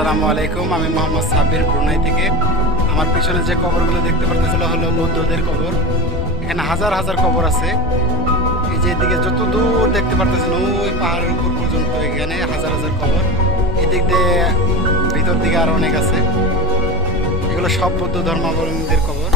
আসসালামু আলাইকুম, আমি মোহাম্মদ সাব্বির ব্রুনাই থেকে। আমার পিছনে যে কবরগুলো দেখতে পারতেছিল হলো বৌদ্ধদের কবর। এখানে হাজার হাজার কবর আছে। এই যে এদিকে যত দূর দেখতে পারতেছেন ওই পাহাড়ের উপর পর্যন্ত এখানে হাজার হাজার কবর। এদিক দিয়ে ভিতর দিকে আরো অনেক আছে। এগুলো সব বৌদ্ধ ধর্মাবলম্বীদের কবর।